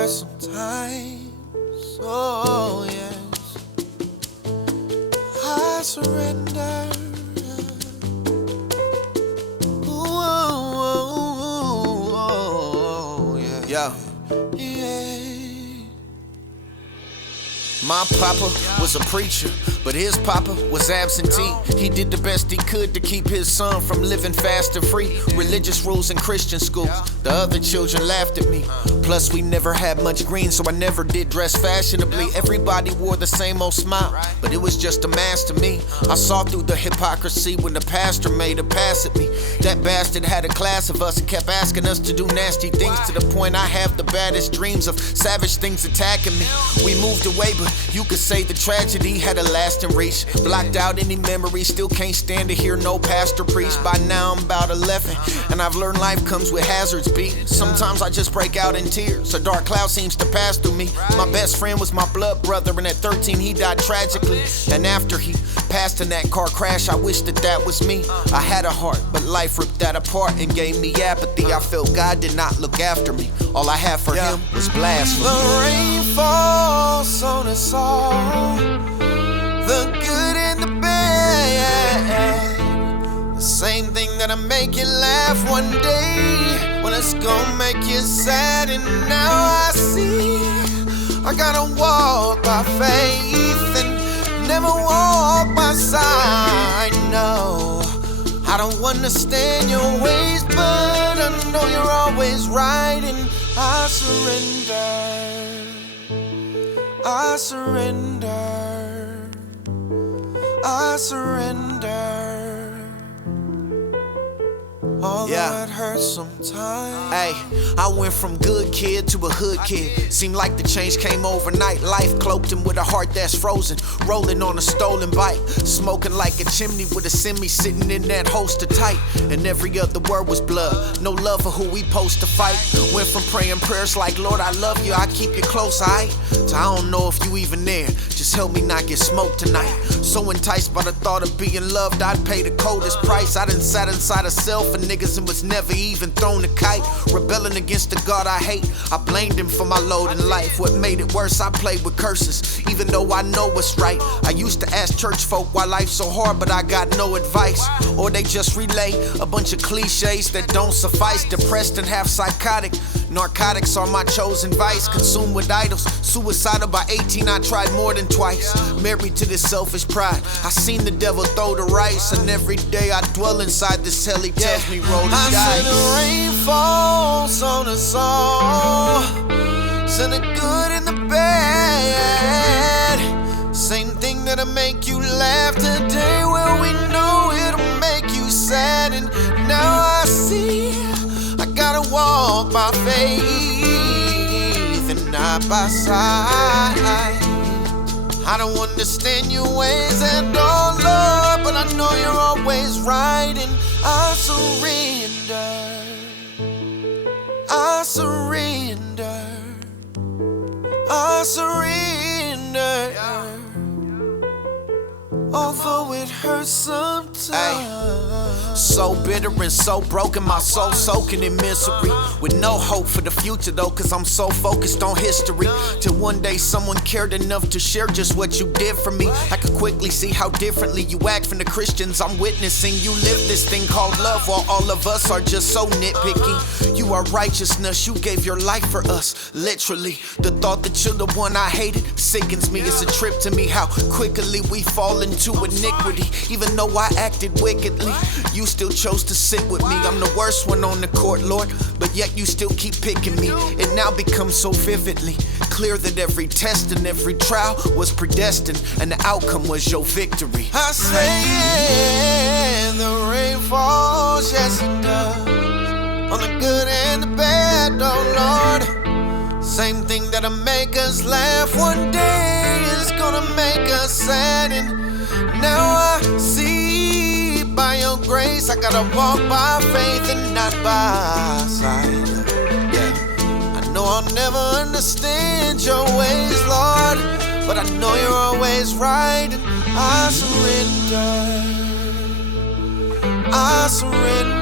hurts sometimes. Oh yes, I surrender. Ooh, oh, oh, yeah. My papa was a preacher, but his papa was absentee. He did the best he could to keep his son from living fast and free. Religious rules in Christian schools, the other children laughed at me. Plus we never had much green, so I never did dress fashionably. Everybody wore the same old smile, but it was just a mask to me. I saw through the hypocrisy when the pastor made a pass at me. That bastard had a class of us and kept asking us to do nasty things, to the point I have the baddest dreams of savage things attacking me. We moved away, but you could say the tragedy had a lasting reach. Blocked out any memory, still can't stand to hear no pastor preach. By now I'm about 11, and I've learned life comes with hazards, B. Sometimes I just break out in tears, a dark cloud seems to pass through me. My best friend was my blood brother, and at 13 he died tragically. And after he passed in that car crash, I wish that was me. I had a heart, but life ripped that apart and gave me apathy. I felt God did not look after me. All I had for him was blasphemy. The rain falls on us all, the good and the bad. The same thing that'll make you laugh one day, well, it's gonna make you sad. And now I see I gotta walk by faith and never walk by sight. No, I don't understand your ways, but I know you're always right. And I surrender, I surrender, I surrender. Although it hurts sometimes. Hey, I went from good kid to a hood kid. Seemed like the change came overnight. Life cloaked him with a heart that's frozen, rolling on a stolen bike, smoking like a chimney with a semi sitting in that holster tight. And every other word was blood, no love for who we supposed to fight. Went from praying prayers like, Lord, I love you, I keep you close, aight? So I don't know if you even there, just help me not get smoked tonight. So enticed by the thought of being loved, I'd pay the coldest price. I done sat inside a cell for niggas and was never even thrown a kite. Rebelling against the God I hate, I blamed him for my load in life. What made it worse, I played with curses, even though I know what's right. I used to ask church folk why life's so hard, but I got no advice. Or they just relay a bunch of cliches that don't suffice. Depressed and half psychotic, narcotics are my chosen vice. Consumed with idols, suicidal by 18, I tried more than twice. Married to this selfish pride, I seen the devil throw the rice. And every day I dwell inside this hell, he tells me roll the dice. I said the rain falls on us all, send the good and the bad. Same thing that'll make you laugh today, well, we know it'll make you sad. And now I see I gotta walk by faith and not by sight. I don't understand your ways at all, Lord, but I know you're always right. And I surrender, I surrender, I surrender. Although it hurts sometimes. So bitter and so broken, my soul soaking in misery, with no hope for the future though, cause I'm so focused on history. Till one day someone cared enough to share just what you did for me. I could quickly see how differently you act from the Christians I'm witnessing. You live this thing called love while all of us are just so nitpicky. You are righteousness, you gave your life for us, literally. The thought that you're the one I hated sickens me. It's a trip to me how quickly we fall into iniquity. Even though I acted wickedly, you still chose to sit with me. I'm the worst one on the court, Lord, but yet you still keep picking me. It now becomes so vividly clear that every test and every trial was predestined, and the outcome was your victory. I say the rain falls, yes it does, on the good and the bad, oh Lord. Same thing that'll make us laugh one day is gonna make us sad. And now I see by your grace I gotta walk by faith and not by sight. Yeah, I know I'll never understand your ways, Lord, but I know you're always right. And I surrender, I surrender.